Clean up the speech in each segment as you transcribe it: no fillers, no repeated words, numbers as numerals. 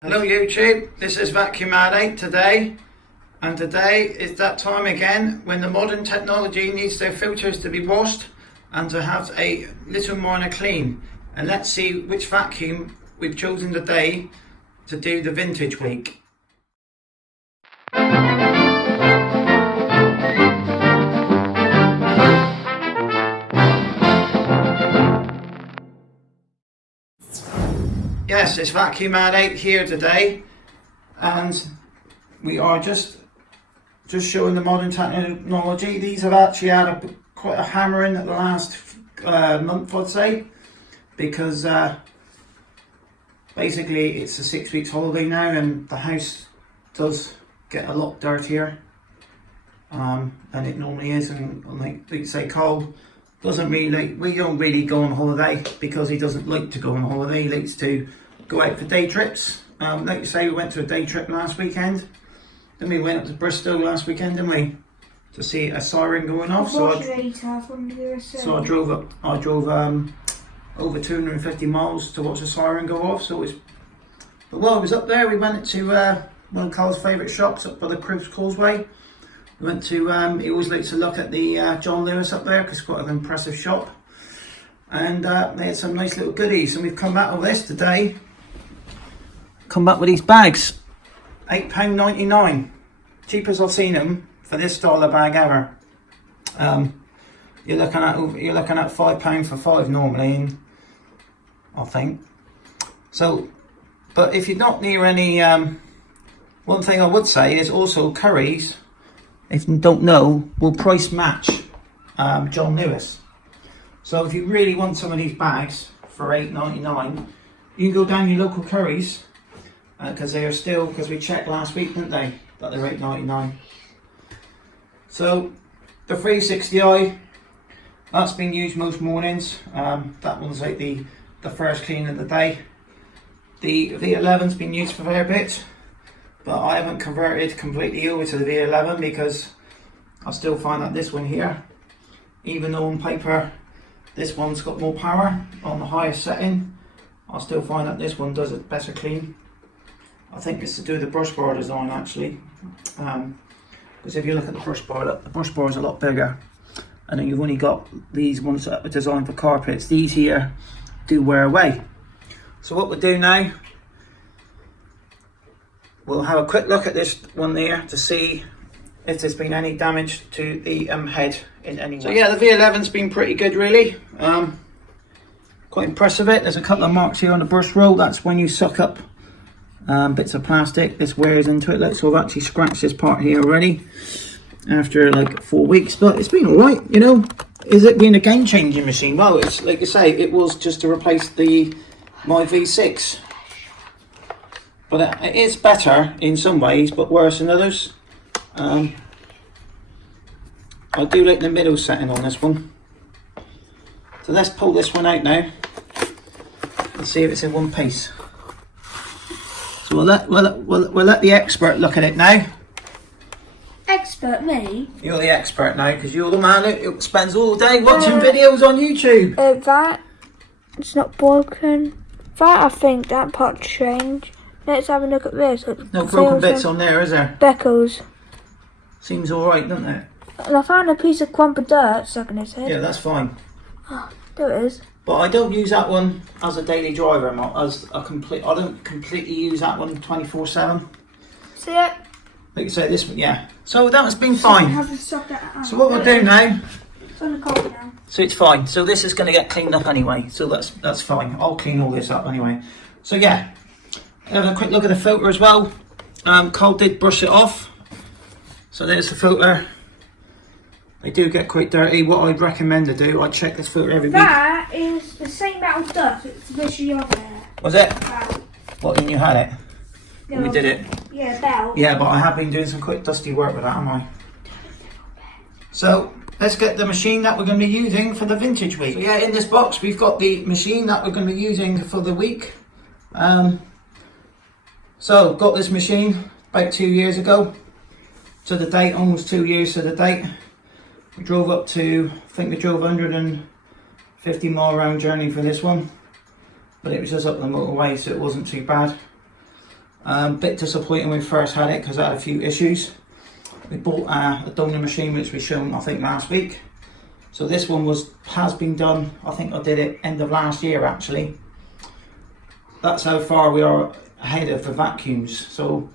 Hello YouTube, this is Vacuum Addict today, and today is that time again when the modern technology needs their filters to be washed and to have a little minor clean. And let's see which vacuum we've chosen today to do the vintage week. Yes, it's Vacuum Addict here today, and we are just showing the modern technology. These have actually had quite a hammering at the last month, I'd say, because basically it's a 6 weeks holiday now, and the house does get a lot dirtier than it normally is. And like you say, Cole doesn't really we don't really go on holiday because he doesn't like to go on holiday. He likes to go out for day trips. Like you say, we went to a day trip last weekend. Then we went up to Bristol last weekend, didn't we? To see a siren going off. So I drove over 250 miles to watch a siren go off. But while I was up there, we went to one of Carl's favourite shops up by the Cribs Causeway. We went to, he always likes to look at the John Lewis up there because it's quite an impressive shop. And they had some nice little goodies, and we've come back with this today. Come back with these bags, £8.99, cheapest I've seen them for this style of bag ever. You're looking at £5 for 5 normally, and I think. So, but if you're not near any, one thing I would say is also Currys, if you don't know, will price match John Lewis. So if you really want some of these bags for £8.99, you can go down your local Currys, because they are still, because we checked last week, didn't they, that they're £8.99. So the 360i, that's been used most mornings. That one's like the first clean of the day. The V11's been used for a fair bit, but I haven't converted completely over to the V11 because I still find that this one here, even though on paper this one's got more power on the highest setting, I still find that this one does it better clean. I think it's to do with the brush bar design actually, because if you look at the brush bar is a lot bigger, and then you've only got these ones that are designed for carpets. These here do wear away. So what we'll do now, we'll have a quick look at this one there to see if there's been any damage to the head in any way. So yeah, the V11's been pretty good really. Quite impressive it. There's a couple of marks here on the brush roll. That's when you suck up bits of plastic. This wears into it. So I've actually scratched this part here already after like 4 weeks, but it's been alright, you know. Is it been a game-changing machine? Well, it's like I say, it was just to replace my V6. But it is better in some ways, but worse in others. I do like the middle setting on this one. So let's pull this one out now and see if it's in one piece. So we'll let the expert look at it now. Expert, me? You're the expert now because you're the man who spends all day watching videos on YouTube. That, it's not broken. That, I think that part's strange. Let's have a look at this. No broken bits on there, is there? Beckles. Seems alright, doesn't it? And I found a piece of clump of dirt stuck in his head. Yeah, that's fine. Oh, there it is. But I don't use that one as a daily driver, not as a complete. I don't completely use that one 24/7. See it? Like you say, this one, yeah. So that has been fine. So what we'll do now. It's on the carpet now. So it's fine. So this is going to get cleaned up anyway. So that's fine. I'll clean all this up anyway. So yeah, have a quick look at the filter as well. Cole did brush it off. So there's the filter. They do get quite dirty. What I'd recommend to do, I'd check this filter every week. That is the same metal dust. It's literally on there. Was it? Belt. What, when you had it? No, We did it. Yeah, belt. Yeah, but I have been doing some quite dusty work with that, haven't I? So let's get the machine that we're going to be using for the vintage week. So yeah, in this box we've got the machine that we're going to be using for the week. So got this machine about 2 years ago to the date, almost 2 years to the date. We drove up to, I think we drove 150 mile round journey for this one, but it was just up the motorway, so it wasn't too bad. Bit disappointing when we first had it because I had a few issues. We bought a donor machine which we shown I think last week. So this one has been done. I think I did it end of last year actually. That's how far we are ahead of the vacuums. So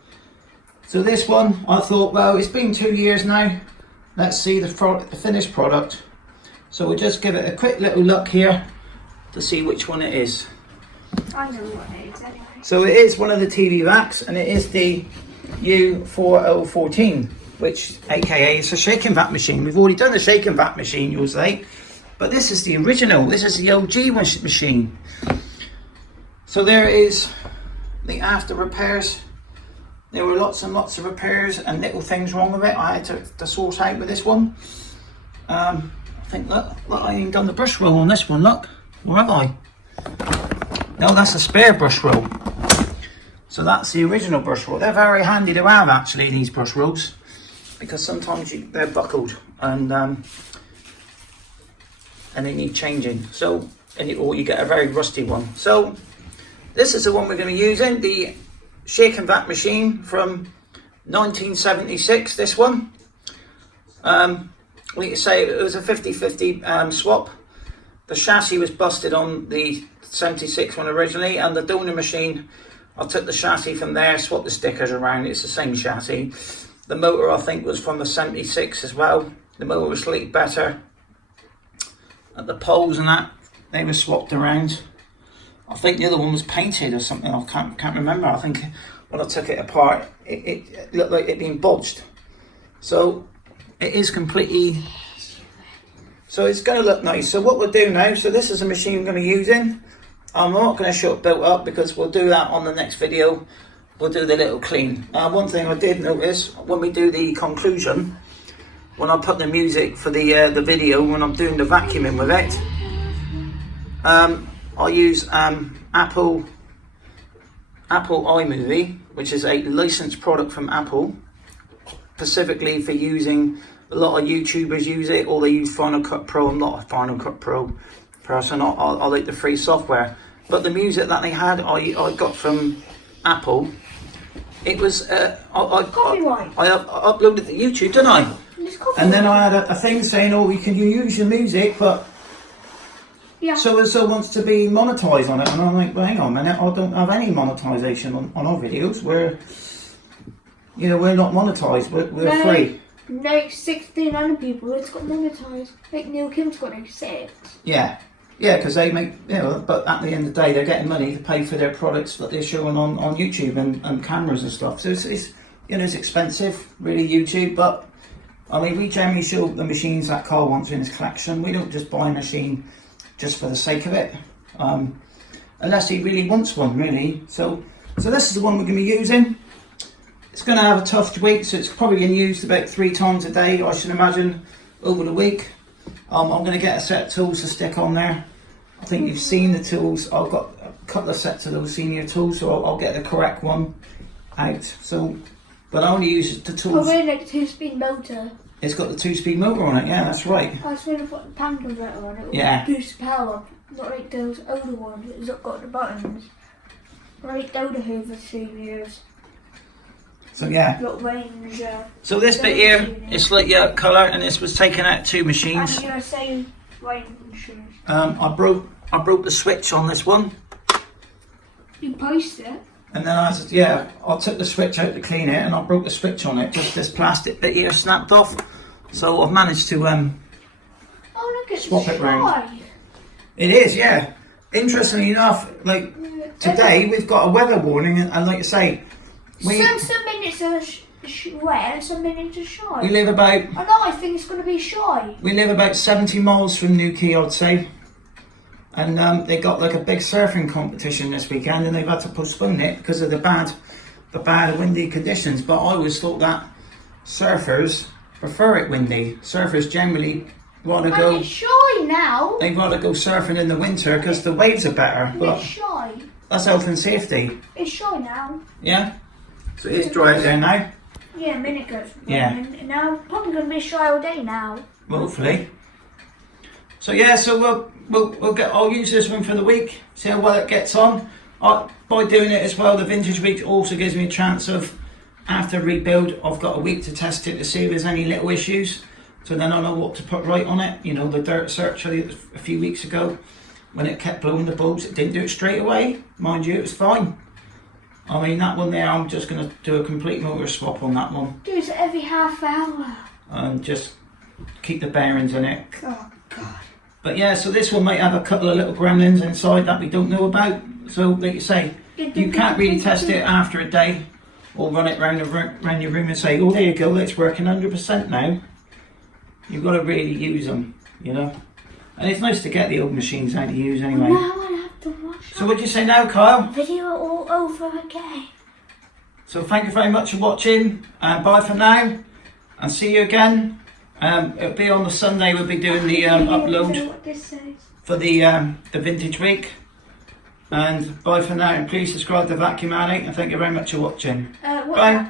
this one I thought, well, it's been 2 years now. Let's see the finished product. So we'll just give it a quick little look here to see which one it is. I know what it is anyway. So it is one of the TV vacs, and it is the U4014, which aka is a shaking vac machine. We've already done the shaking vac machine, you'll say, but this is the original. This is the OG machine. So there is the after repairs. There were lots and lots of repairs and little things wrong with it. I had to sort out with this one. I think, look, I ain't done the brush roll on this one, look. Or have I? No, that's a spare brush roll. So that's the original brush roll. They're very handy to have actually, these brush rolls, because sometimes they're buckled and they need changing. So, or you get a very rusty one. So this is the one we're going to be using, the shake and vac machine from 1976, this one. We can say it was a 50-50 swap. The chassis was busted on the 76 one originally, and the donor machine, I took the chassis from there, swapped the stickers around, it's the same chassis. The motor I think was from the 76 as well. The motor was slightly better. At the poles and that, they were swapped around. I think the other one was painted or something, I can't remember. I think when I took it apart, it looked like it'd been bodged. So it is completely, so it's going to look nice. So what we'll do now, so this is a machine I'm going to be using. I'm not going to show it built up because we'll do that on the next video. We'll do the little clean. One thing I did notice when we do the conclusion, when I put the music for the video, when I'm doing the vacuuming with it, I use Apple iMovie, which is a licensed product from Apple, specifically for using. A lot of YouTubers use it, or they use Final Cut Pro. I'm not a Final Cut Pro person. I like the free software, but the music that they had, I got from Apple. It was I uploaded it to YouTube, didn't I? And then I had a thing saying, "Oh, you can use your music, but so and so wants to be monetized on it." And I'm like, "Well, hang on a minute. I don't have any monetization on our videos. We're not monetized. We're free." No, 1,600 people. It's got monetized. Like Neil Kim's got no 6. Yeah, because they make, but at the end of the day, they're getting money to pay for their products that they're showing on YouTube and cameras and stuff. So it's it's expensive, really, YouTube. But I mean, we generally show the machines that Carl wants in his collection. We don't just buy a machine just for the sake of it, unless he really wants one, really. So this is the one we're going to be using. It's going to have a tough week, so it's probably going to be used about 3 times a day, I should imagine, over the week. I'm going to get a set of tools to stick on there. I think you've seen the tools. I've got a couple of sets of those senior tools, so I'll get the correct one out. So, but I only use the tools. Oh, really? Like a 2-speed motor? It's got the 2-speed motor on it, yeah, that's right. I was going to put the pan converter on it. Yeah. Boost power, not like those older ones that got the buttons. Like Doda Hoover seniors. So yeah. Range, so this bit here, it's like colour, and this was taken out 2 machines. And you're saying range. I broke the switch on this one. You post it. And then I took the switch out to clean it, and I broke the switch on it. Just this plastic bit here snapped off. So I've managed to swap it round. It is, yeah. Interestingly enough, like today we've got a weather warning, and like I say, some minutes are wet and some minutes are shy. We live about. I think it's going to be shy. We live about 70 miles from Newquay, I'd say. And they got like a big surfing competition this weekend, and they've had to postpone it because of the bad windy conditions. But I always thought that surfers prefer it windy. Surfers generally want to go. It's shy now. They want to go surfing in the winter because the waves are better. But it's shy. That's health and safety. It's shy now. Yeah. So it is dry out there now. Yeah, a minute goes. Yeah. And now probably going to be shy all day now. Hopefully. So yeah, so we'll get. I'll use this one for the week. See how well it gets on. by doing it as well, the Vintage Week also gives me a chance of, after rebuild, I've got a week to test it to see if there's any little issues. So then I know what to put right on it. You know, the dirt search a few weeks ago, when it kept blowing the bulbs, it didn't do it straight away. Mind you, it was fine. I mean, that one there, I'm just going to do a complete motor swap on that one. Do it every half hour. And just keep the bearings in it. Oh, God. But yeah, so this one might have a couple of little gremlins inside that we don't know about. So, like you say, you can't really test it after a day or run it round your room and say, oh, there you go, it's working 100% now. You've got to really use them, you know. And it's nice to get the old machines out to use anyway. Now I have to wash So what do you say now, Kyle? video all over again. So thank you very much for watching, and bye for now, and see you again. It'll be on the Sunday. We'll be doing the upload What this says. for the Vintage Week. And bye for now, and please subscribe to Vacuum Addict, and thank you very much for watching. Bye.